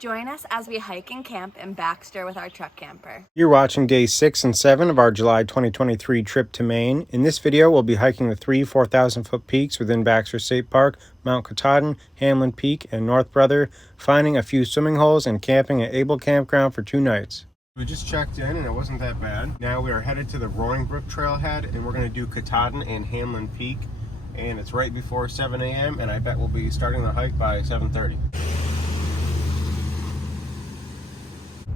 Join us as we hike and camp in Baxter with our truck camper. You're watching days 6 and 7 of our July 2023 trip to Maine. In this video, we'll be hiking the three 4,000-foot peaks within Baxter State Park, Mount Katahdin, Hamlin Peak, and North Brother, finding a few swimming holes and camping at Abol Campground for 2 nights. We just checked in and it wasn't that bad. Now we are headed to the Roaring Brook Trailhead and we're going to do Katahdin and Hamlin Peak. And it's right before 7 a.m. and I bet we'll be starting the hike by 7:30.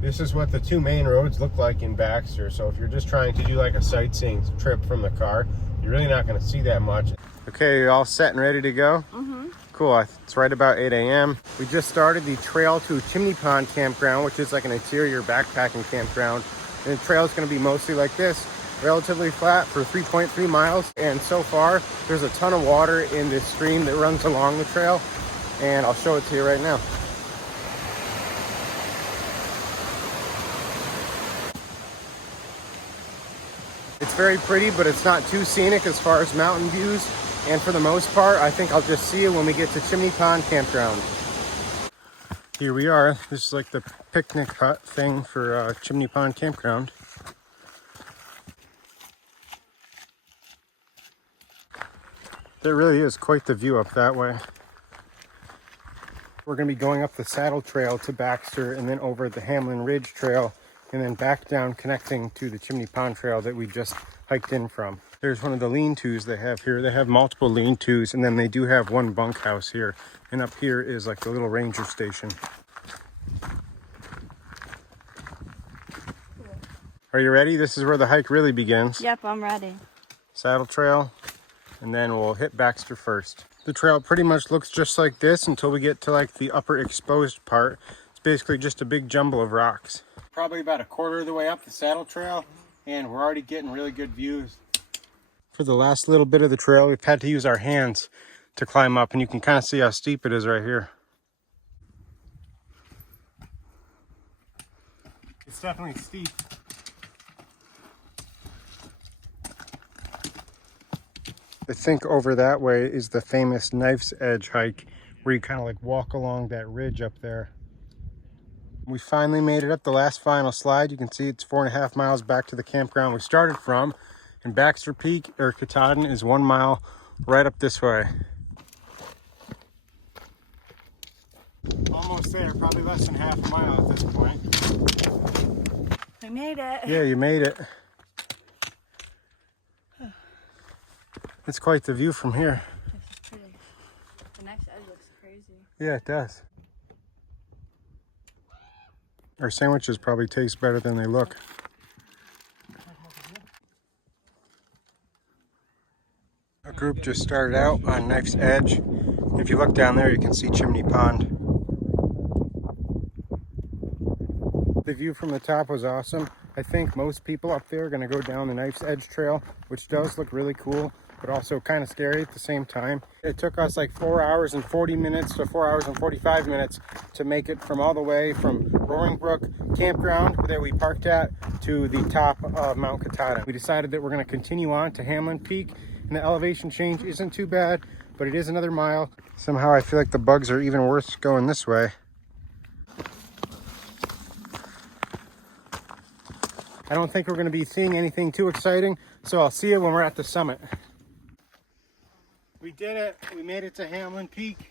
This is what the 2 main roads look like in Baxter. So if you're just trying to do like a sightseeing trip from the car, you're really not going to see that much. Okay, you're all set and ready to go? Mm-hmm. Cool, it's right about 8 a.m. We just started the trail to Chimney Pond Campground, which is like an interior backpacking campground. And the trail is going to be mostly like this, relatively flat for 3.3 miles. And so far, there's a ton of water in this stream that runs along the trail. And I'll show it to you right now. It's very pretty, but it's not too scenic as far as mountain views. And for the most part, I think I'll just see you when we get to Chimney Pond Campground. Here we are. This is like the picnic hut thing for Chimney Pond Campground. There really is quite the view up that way. We're going to be going up the Saddle Trail to Baxter and then over the Hamlin Ridge Trail and then back down connecting to the Chimney Pond Trail that we just hiked in from. There's one of the lean-tos they have here. They have multiple lean-tos and then they do have one bunkhouse here. And up here is like the little ranger station. Are you ready? This is where the hike really begins. Yep, I'm ready. Saddle Trail, and then we'll hit Baxter first. The trail pretty much looks just like this until we get to like the upper exposed part. It's basically just a big jumble of rocks. Probably about a quarter of the way up the Saddle Trail, and we're already getting really good views. For the last little bit of the trail, we've had to use our hands to climb up, and you can kind of see how steep it is right here. It's definitely steep. I think over that way is the famous Knife's Edge hike, where you kind of like walk along that ridge up there. We finally made it up the last final slide. You can see it's 4.5 miles back to the campground we started from. And Baxter Peak, or Katahdin, is 1 mile right up this way. Almost there, probably less than half a mile at this point. We made it. Yeah, you made it. It's quite the view from here. This is pretty. The next edge looks crazy. Yeah, it does. Our sandwiches probably taste better than they look. Our group just started out on Knife's Edge. If you look down there, you can see Chimney Pond. The view from the top was awesome. I think most people up there are going to go down the Knife's Edge Trail, which does look really cool, but also kind of scary at the same time. It took us like 4 hours and 40 minutes to 4 hours and 45 minutes to make it from all the way from Roaring Brook Campground that we parked at to the top of Mount Katahdin. We decided that we're going to continue on to Hamlin Peak, and the elevation change isn't too bad, but it is another mile. Somehow I feel like the bugs are even worse going this way. I don't think we're going to be seeing anything too exciting, so I'll see you when we're at the summit. We did it. We made it to Hamlin Peak.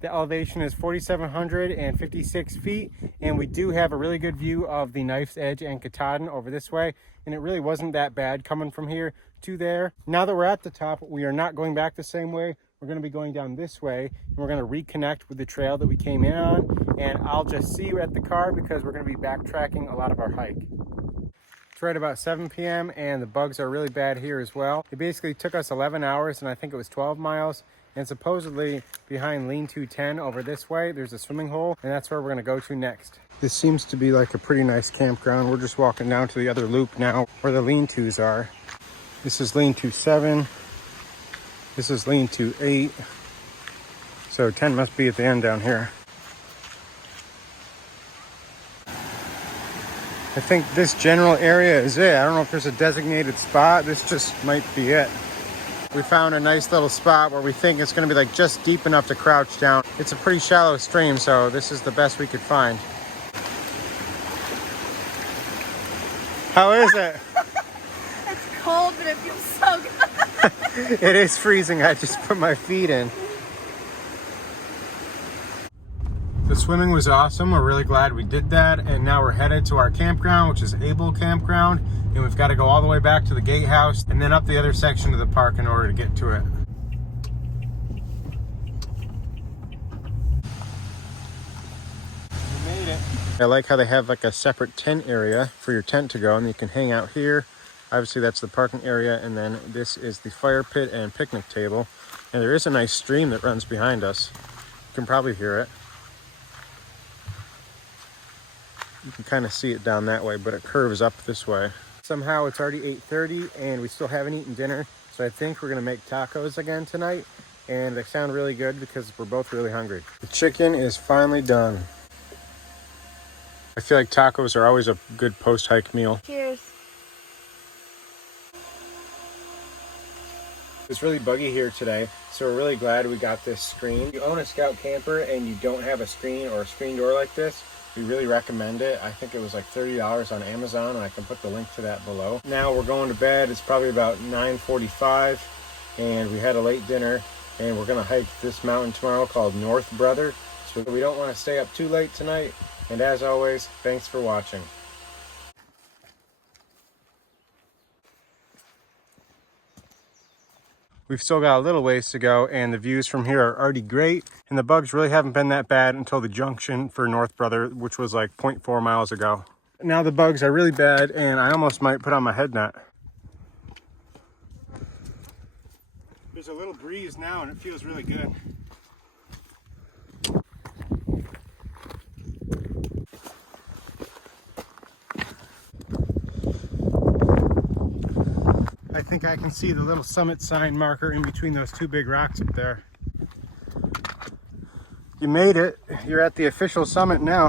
The elevation is 4,756 feet, and we do have a really good view of the Knife's Edge and Katahdin over this way, and it really wasn't that bad coming from here to there. Now that we're at the top, we are not going back the same way. We're going to be going down this way, and we're going to reconnect with the trail that we came in on, and I'll just see you at the car because we're going to be backtracking a lot of our hike. It's right about 7 p.m. and the bugs are really bad here as well. It basically took us 11 hours and I think it was 12 miles. And supposedly behind Lean-To 10 over this way, there's a swimming hole, and that's where we're gonna go to next. This seems to be like a pretty nice campground. We're just walking down to the other loop now where the Lean-Tos are. This is Lean-To 7. This is Lean-To 8. So 10 must be at the end down here. I think this general area is it. I don't know if there's a designated spot. This just might be it. We found a nice little spot where we think it's going to be like just deep enough to crouch down. It's a pretty shallow stream, so this is the best we could find. How is it? It's cold, but it feels so good. It is freezing. I just put my feet in. The swimming was awesome. We're really glad we did that. And now we're headed to our campground, which is Abol Campground. And we've got to go all the way back to the gatehouse and then up the other section of the park in order to get to it. We made it. I like how they have like a separate tent area for your tent to go, and you can hang out here. Obviously that's the parking area, and then this is the fire pit and picnic table. And there is a nice stream that runs behind us. You can probably hear it. You can kind of see it down that way, but it curves up this way. Somehow it's already 8:30 and we still haven't eaten dinner. So I think we're gonna make tacos again tonight. And they sound really good because we're both really hungry. The chicken is finally done. I feel like tacos are always a good post-hike meal. Cheers. It's really buggy here today, so we're really glad we got this screen. If you own a Scout camper and you don't have a screen or a screen door like this, we really recommend it. I think it was like $30 on Amazon, and I can put the link to that below. Now we're going to bed. It's probably about 9:45, and we had a late dinner, and we're gonna hike this mountain tomorrow called North Brother. So we don't want to stay up too late tonight. And as always, thanks for watching. We've still got a little ways to go, and the views from here are already great. And the bugs really haven't been that bad until the junction for North Brother, which was like 0.4 miles ago. Now the bugs are really bad, and I almost might put on my head net. There's a little breeze now, and it feels really good. I think I can see the little summit sign marker in between those two big rocks up there. You made it. You're at the official summit now.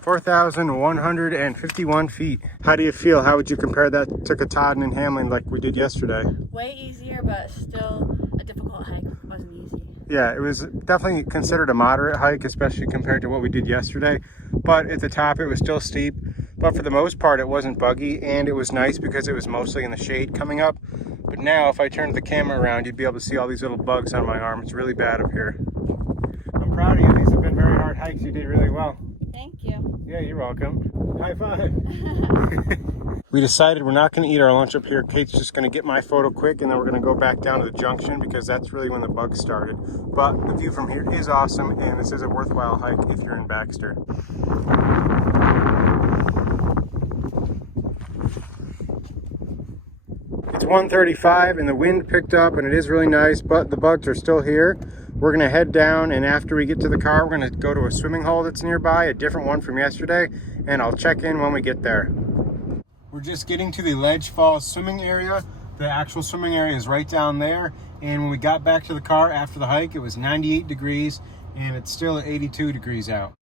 4,151 feet. How do you feel? How would you compare that to Katahdin and Hamlin like we did yesterday? Way easier, but still a difficult hike. It wasn't easy. Yeah, it was definitely considered a moderate hike, especially compared to what we did yesterday. But at the top, it was still steep. But for the most part, it wasn't buggy, and it was nice because it was mostly in the shade coming up. But now, if I turned the camera around, you'd be able to see all these little bugs on my arm. It's really bad up here. I'm proud of you. These have been very hard hikes. You did really well. Thank you. Yeah, you're welcome. High five. We decided we're not going to eat our lunch up here. Kate's just going to get my photo quick, and then we're going to go back down to the junction because that's really when the bugs started. But the view from here is awesome, and this is a worthwhile hike if you're in Baxter. It's 1:35 and the wind picked up, and it is really nice, but the bugs are still here. We're gonna head down, and after we get to the car, we're gonna go to a swimming hole that's nearby, a different one from yesterday, and I'll check in when we get there. We're just getting to the Ledge Falls swimming area. The actual swimming area is right down there, and when we got back to the car after the hike, it was 98 degrees, and it's still at 82 degrees out.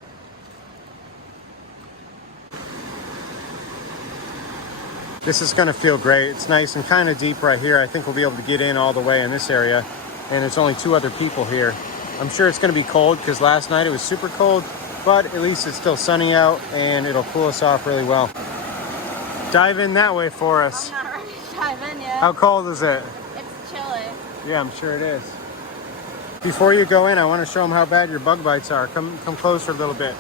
This is gonna feel great. It's nice and kind of deep right here. I think we'll be able to get in all the way in this area, and there's only 2 other people here. I'm sure it's gonna be cold because last night it was super cold, but at least it's still sunny out and it'll cool us off really well. Dive in that way for us. I'm not ready to dive in yet. How cold is it? It's chilly. Yeah, I'm sure it is. Before you go in, I want to show them how bad your bug bites are. Come closer a little bit.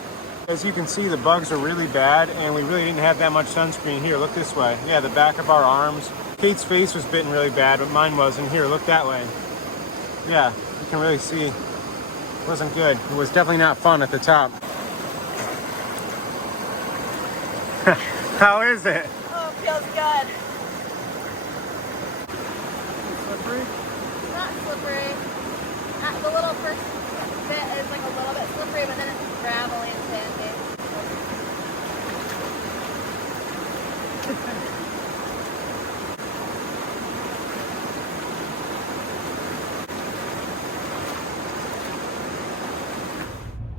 As you can see, the bugs are really bad, and we really didn't have that much sunscreen. Here, look this way. Yeah, the back of our arms. Kate's face was bitten really bad, but mine wasn't. Here, look that way. Yeah, you can really see it wasn't good. It was definitely not fun at the top. How is it? Oh, it feels good. Slippery? It's not slippery. The little first bit is like a little bit slippery, but then it's gravelly and sandy.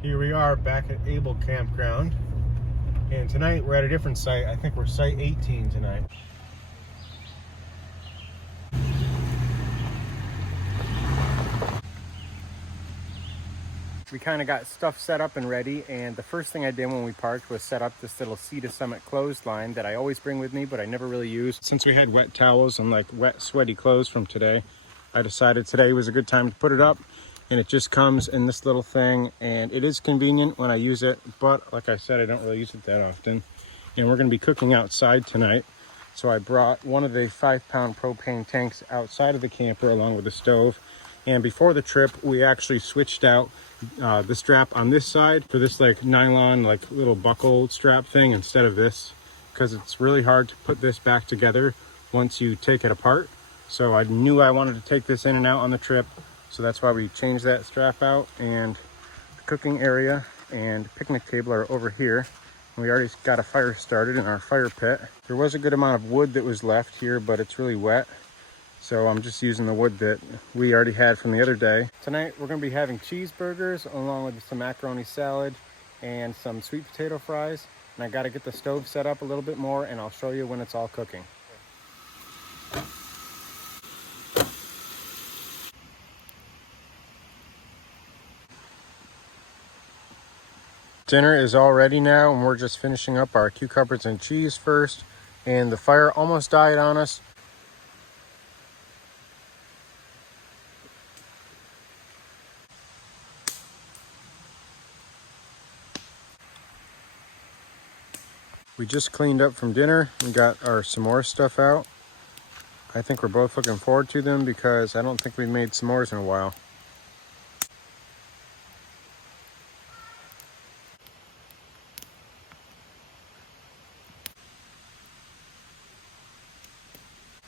Here we are back at Abol Campground, and tonight we're at a different site. I think we're site 18 tonight. we kind of got stuff set up and ready, and the first thing I did when we parked was set up this little Sea to Summit clothesline that I always bring with me, but I never really use. Since we had wet towels and like wet, sweaty clothes from today, I decided today was a good time to put it up. And it just comes in this little thing, and it is convenient when I use it, but like I said, I don't really use it that often. And we're gonna be cooking outside tonight. So I brought one of the 5-pound propane tanks outside of the camper along with the stove. And before the trip, we actually switched out the strap on this side for this like nylon, like little buckle strap thing instead of this, because it's really hard to put this back together once you take it apart. So I knew I wanted to take this in and out on the trip. So that's why we changed that strap out, and the cooking area and picnic table are over here. And we already got a fire started in our fire pit. There was a good amount of wood that was left here, but it's really wet. So I'm just using the wood that we already had from the other day. Tonight we're gonna be having cheeseburgers along with some macaroni salad and some sweet potato fries. And I gotta get the stove set up a little bit more, and I'll show you when it's all cooking. Dinner is all ready now, and we're just finishing up our cucumbers and cheese first. And the fire almost died on us. We just cleaned up from dinner and got our s'more stuff out. I think we're both looking forward to them because I don't think we've made s'mores in a while.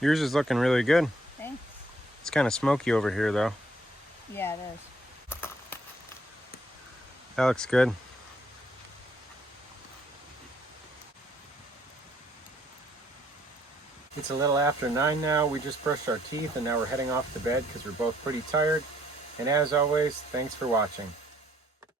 Yours is looking really good. Thanks. It's kind of smoky over here though. Yeah, it is. That looks good. It's a little after 9 now. We just brushed our teeth and now we're heading off to bed because we're both pretty tired. And as always, thanks for watching.